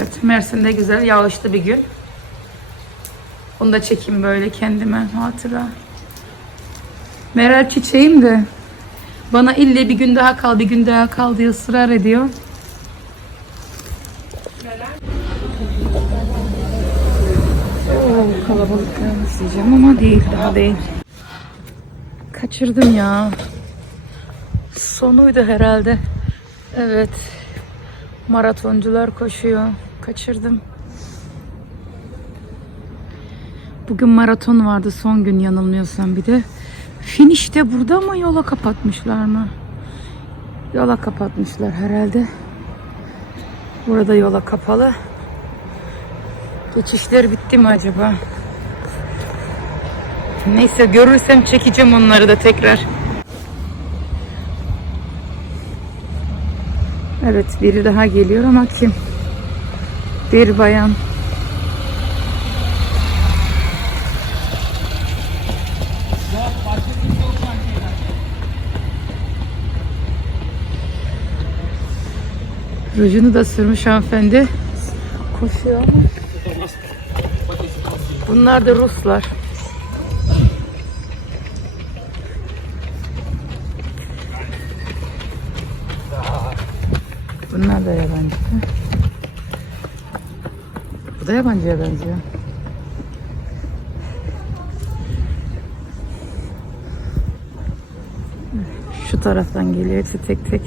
Evet, Mersin'de güzel, yağışlı bir gün. Onu da çekeyim böyle kendime hatıra. Meral çiçeğim de bana ille bir gün daha kal, bir gün daha kal diye ısrar ediyor. Oo, kalabalık diyeceğim ama değil, daha değil. Kaçırdım ya. Sonuydu herhalde. Evet. Maratoncular koşuyor. Kaçırdım. Bugün maraton vardı son gün yanılmıyorsam bir de. Finish de burada ama yola kapatmışlar mı? Yola kapatmışlar herhalde. Burada yola kapalı. Geçişler bitti mi acaba? Neyse görürsem çekeceğim onları da tekrar. Evet biri daha geliyor ama kim? Bir bayan. Rujunu da sürmüş hanımefendi. Koşuyor. Bunlar da Ruslar. Bunlar da yabancı. Da yabancıya benziyor. Şu taraftan geliyor hepsi tek tek.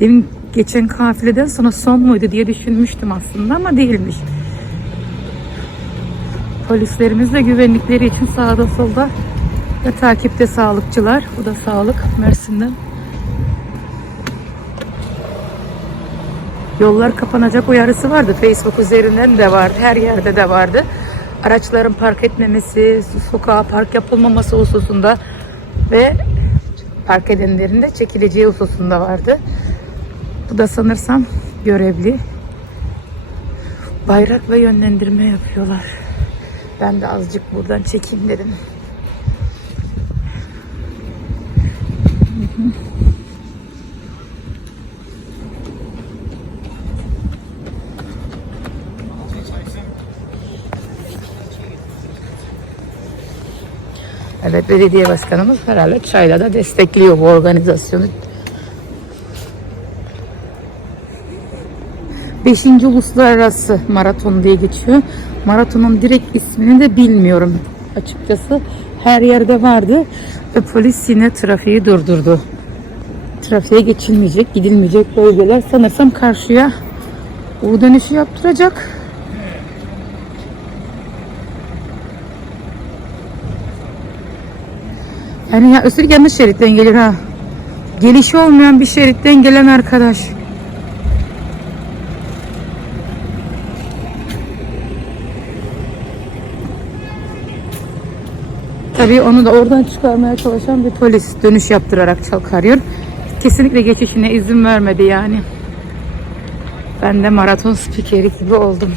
Demin geçen kafileden sonra son muydu diye düşünmüştüm aslında ama değilmiş. Polislerimiz de güvenlikleri için sağda solda ve takipte sağlıkçılar. Bu da sağlık Mersin'den. Yollar kapanacak uyarısı vardı. Facebook üzerinden de vardı. Her yerde de vardı. Araçların park etmemesi, sokağa park yapılmaması hususunda ve park edenlerin de çekileceği hususunda vardı. Bu da sanırsam görevli. Bayrak ve yönlendirme yapıyorlar. Ben de azıcık buradan çekeyim dedim. Evet belediye başkanımız herhalde çayla da destekliyor bu organizasyonu. Beşinci Uluslararası Maraton diye geçiyor. Maratonun direkt ismini de bilmiyorum açıkçası. Her yerde vardı ve polis yine trafiği durdurdu. Trafiğe geçilmeyecek, gidilmeyecek bölgeler sanırsam karşıya U dönüşü yaptıracak. Yani ya üstelik yanlış şeritten gelir ha. Gelişi olmayan bir şeritten gelen arkadaş. Tabii onu da oradan çıkarmaya çalışan bir polis dönüş yaptırarak çalkarıyor. Kesinlikle geçişine izin vermedi yani. Ben de maraton spikeri gibi oldum.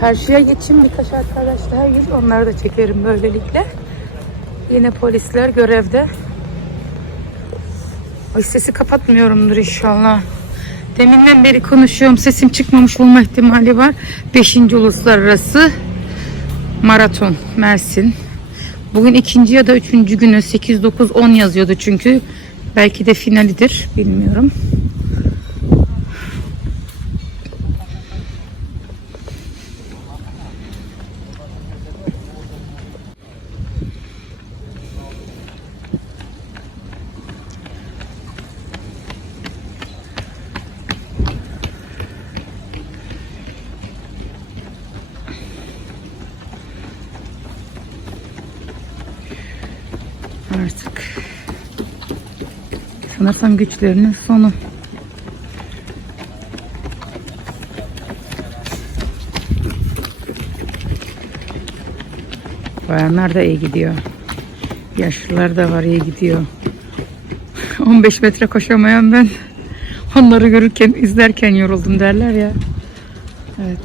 Karşıya geçeyim birkaç arkadaş daha gelir. Onları da çekerim böylelikle. Yine polisler görevde. Ay sesi kapatmıyorumdur inşallah. Deminden beri konuşuyorum. Sesim çıkmamış olma ihtimali var. 5. Uluslararası Maraton Mersin. Bugün ikinci ya da üçüncü günü 8, 9, 10 yazıyordu çünkü. Belki de finalidir. Bilmiyorum. Artık sanırsam güçlerinin sonu. Bayanlar da iyi gidiyor. Yaşlılar da var iyi gidiyor. 15 metre koşamayan ben onları görürken izlerken yoruldum derler ya. Evet.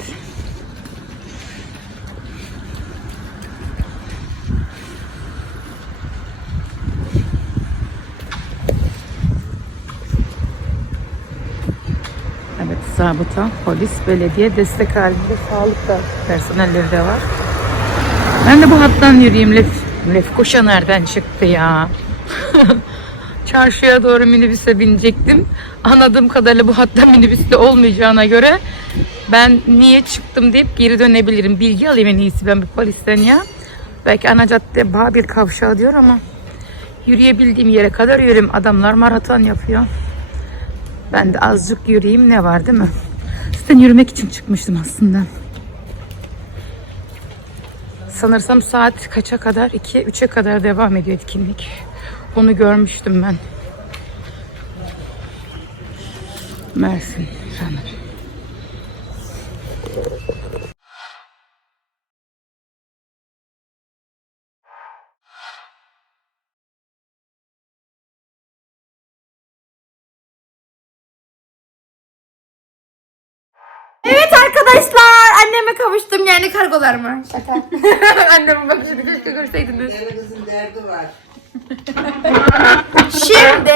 Zabıta, polis, belediye destek halinde sağlık da personelleri de var. Ben de bu hattan yürüyeyim. Lef, Lefkoşa nereden çıktı ya? Çarşıya doğru minibüse binecektim. Anladığım kadarıyla bu hatta minibüste olmayacağına göre ben niye çıktım deyip geri dönebilirim. Bilgi alayım en iyisi ben bir polisten ya. Belki ana cadde Babil kavşağı diyor ama yürüyebildiğim yere kadar yürüyeyim. Adamlar maraton yapıyor. Ben de azıcık yürüyeyim ne var değil mi? Zaten yürümek için çıkmıştım aslında. Sanırsam saat kaça kadar? 2'ye 3'e kadar devam ediyor etkinlik. Onu görmüştüm ben. Mersin sanırım. Evet arkadaşlar anneme kavuştum yani kargolarıma. Şaka. Annemin bakışını keşke görseydiniz. Deli kızın derdi var. Şimdi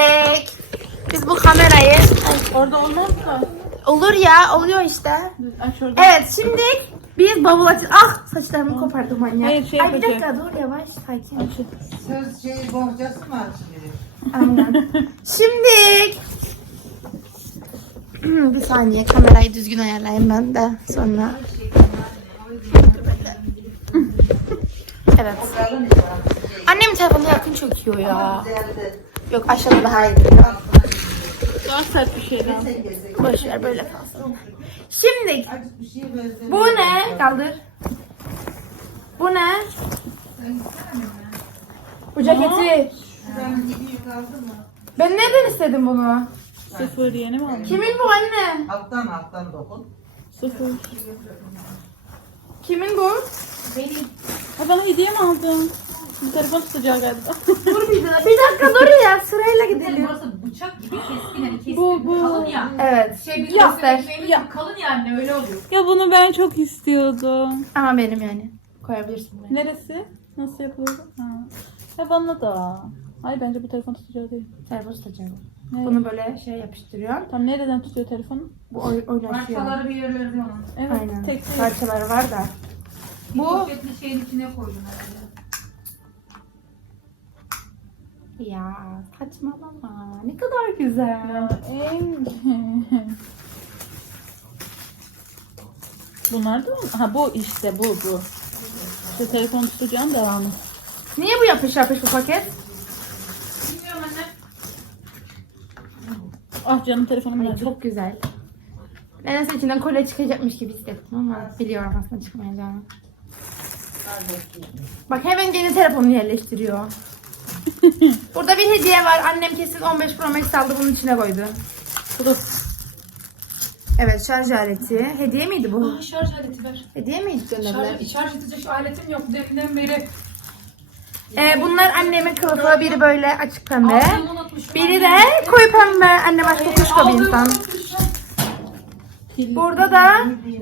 biz bu kamerayı orada olmaz mı? Olur ya oluyor işte. Evet şimdi biz bavul açın. Ah saçlarımı kopardım anne. Hayır, şey Ay bir dakika dur yavaş sakin. Söz şeyi bohçası mı açmıyor? Aynen. Şimdi bir saniye kamerayı düzgün ayarlayayım ben de sonra. Evet. Annem telefonu yakın çöküyor ya. Yok aşağıda daha iyi. Daha sert bir şey daha. Boş ver böyle kalsın. Şimdi bu ne? Kaldır. Bu ne? Bu ceketi. Ben nereden istedim bunu? Sıfır yeni mi aldın? Kimin bu anne? Alttan alttan dokun. Sıfır. Kimin bu? Ha bana hediye mi aldın? Bir telefon tutacağı galiba. Dur bir dakika. Bir dakika dur ya sırayla gidelim. Burası bıçak gibi keskin hani keskin Bu, bu. kalın ya. Evet. Şey bir Ya. Ya. kalın yani öyle oluyor. ya bunu ben çok istiyordum. Ama benim yani. Koyabilirsin buraya. Neresi? Nasıl yapılıyor? Ha. Ya bana da. Ay bence bu telefon tutacağı değil. Telefon tutacağım. Ne? Bunu böyle şey yapıştırıyor. Tam nereden tutuyor telefonu? Bu oy oynaşıyor. Parçaları bir yere verdi ona. Evet Aynen. tek tek. Parçaları var da. Bu Bu paketli şeyin içine koydum herhalde. ya saçmalama. Ne kadar güzel. Ya, en... Bunlar da mı? Ha bu işte bu bu. İşte telefon tutacağın devamı. Niye bu yapış yapış bu paket? Bilmiyorum anne. Ah canım telefonum Ay, nerede? çok güzel. Nedense içinden kolye çıkacakmış gibi hissettim ama biliyorum aslında çıkmayacağını. Bak hemen yeni telefonu yerleştiriyor. Burada bir hediye var. Annem kesin 15 Pro Max aldı bunun içine koydu. Dur. Evet şarj aleti. Hediye miydi bu? Aa, şarj aleti ver. Hediye miydi gönderdiler? Şarj, şarj edecek aletim yok deminden beri. Ee, bunlar annemin kılıfı. Biri böyle açık pembe. Biri de koyu pembe. Annem aşkı kuşka bir insan. Burada da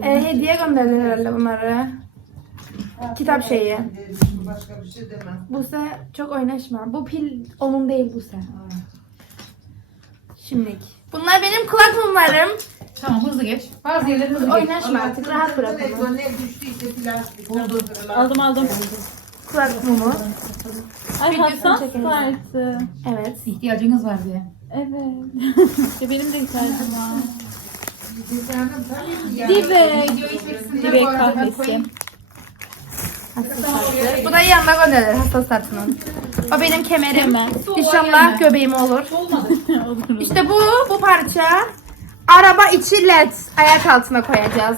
e, hediye gönderdiler herhalde bunları. Kitap şeyi. Başka bir şey demem. Buse çok oynaşma. Bu pil onun değil Buse. Şimdilik. Bunlar benim kulak mumlarım. Tamam hızlı geç. Bazı yerleri hızlı geç. Oynaşma artık rahat bırak onu. Ne düştüyse plastik. Buldu. Aldım aldım. Kulak mumu. Ay hassas kartı. Evet. İhtiyacınız var diye. Evet. ya benim de ihtiyacım var. Bir tane tabii ki yani. Dibe. Video içerisinde Dibe bu arada ben kahvesi. Bu da yanına gönderilir hassas tartının. O benim kemerim. Kemer. İnşallah göbeğim. Olur. İşte bu, bu parça araba içi led ayak altına koyacağız.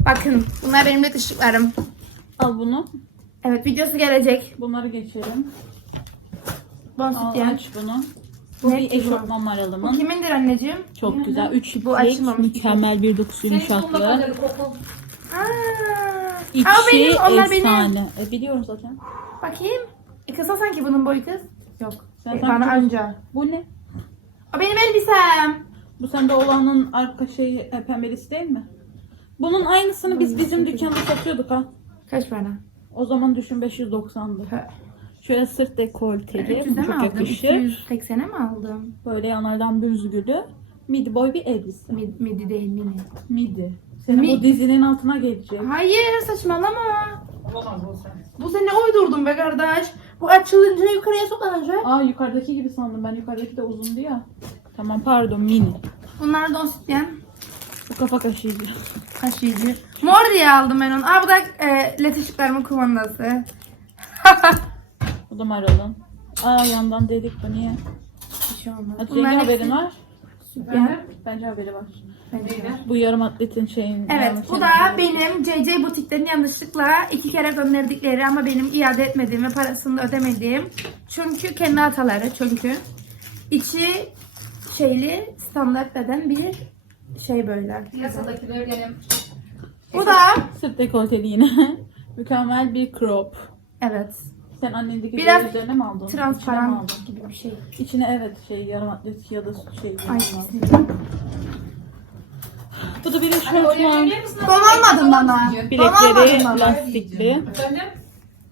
Bakın bunlar benim led ışıklarım. Al bunu. Evet videosu gelecek. Bunları geçelim. Bon Al sütyen. aç bunu. Bu Ne bir ki bu? eşofman Bu maralımın. kimindir anneciğim? Çok güzel. Üç Bu bu açılmamış. mükemmel bir dokusu yumuşaklığı. kalır koku. Aa, İçi Ama benim, onlar benim. efsane. E, biliyorum zaten. Bakayım. E, kısa sanki bunun boyu kız. Yok. Sen E, sanki bana önce. Bu ne? O benim elbisem. Bu sende olanın arka şeyi e, pembelisi değil mi? Bunun aynısını biz bizim dükkanda satıyorduk ha. Kaç para? O zaman düşün 590'dı. Ha. Şöyle sırt dekolteli. 300'e mi Çok aldım? yakışır. 280'e mi aldım? Böyle yanlardan büzgülü. Midi boy bir elbise. Mid, midi değil mini. Midi. Senin Mi- bu dizinin altına gelecek. Hayır saçmalama. Olamaz o sen. Bu sene uydurdun be kardeş. Bu açılınca yukarıya sokulacak. Aa yukarıdaki gibi sandım. Ben yukarıdaki de uzundu ya. Tamam pardon mini. Bunlar don sütyen. Bu kafa kaşıyıcı. Taşıyıcı. Mor diye aldım ben onu. Aa bu da e, led ışıklarımın kumandası. Bu da maralın. Aa yandan dedik bu niye? Bir şey olmaz. Hatice'nin Bunların haberin hepsi var. sütyen. Bence haberi var. Bence de. Bu yarım atletin şeyin. Evet bu da şeyin- benim CC butikten yanlışlıkla iki kere gönderdikleri ama benim iade etmediğim ve parasını da ödemediğim. Çünkü kendi hataları çünkü. içi şeyli standart beden bir şey böyle. Piyasadakiler yani Bu da Sırt dekolteli yine. Mükemmel bir crop. evet Sen annendeki Biraz Biraz üzerine mi aldın? İçine mi transparan aldın? gibi bir şey. İçine evet şey yarım atlet ya da şey. Ay. Bu da bir eşofman. Don almadın bana. Don Bilekleri almadın bana. lastikli. Efendim?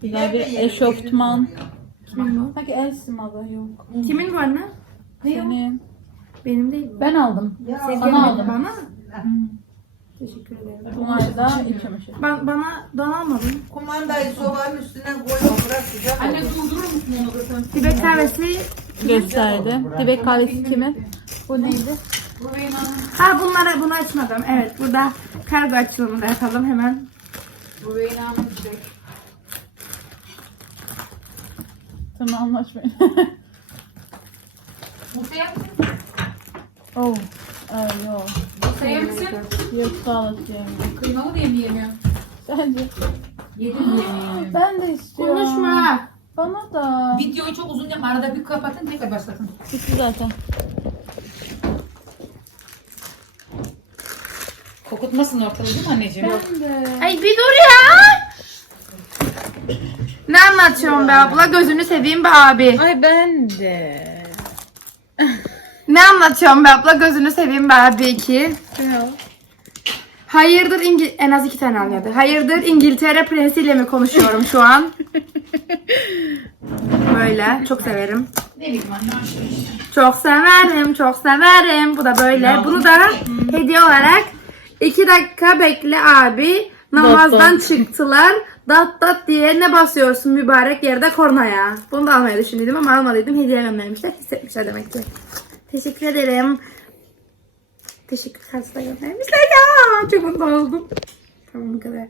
Güzel bir eşofman. Kimin bu? Sanki el simalı yok. Kimin bu anne? Senin. Benim değil. Ben aldım. Sevgilim Sana aldım. Bana? Teşekkür ederim. Çamaşır. Ben, bana don almadın. Kumandayı sobanın üstüne koyuyor bırak sıcak Anne durdurur musun onu da sen? Dibek kahvesi. Gösterdi. Dibek kahvesi kimi? Bu neydi? Bu. Ha bunları bunu açmadım. Evet burada kargo açılımı da yapalım hemen. Bu annem direkt. Sana anlaşmayın. Mutlu yaptın. oh. Ay yok. Sever misin? Yok sağ olasın. Kıymalı diye mi yemiyor? Bence. Yedim mi yemiyor? Ben de istiyorum. Konuşma. Bana da. Videoyu çok uzun yapma. Arada bir kapatın tekrar başlatın. Bitti zaten. Kokutmasın ortalığı değil mi anneciğim? Ben de. Ay bir dur ya. Ne anlatıyorsun be abla? Gözünü seveyim be abi. Ay ben de. Ne anlatıyorsun be abla? Gözünü seveyim be abi ki. Hayırdır İngil... En az iki tane da. Hayırdır İngiltere prensiyle mi konuşuyorum şu an? Böyle. Çok severim. Ne bileyim anne. Çok severim, çok severim. Bu da böyle. Bunu da hediye olarak iki dakika bekle abi. Namazdan çıktılar. Dat dat diye ne basıyorsun mübarek yerde kornaya. Bunu da almayı düşündüm ama almalıydım. Hediye göndermişler. Hissetmişler demek ki. Teşekkür ederim. Teşekkür kartı da göndermişler ya. Çok mutlu oldum. Tamam bu kadar.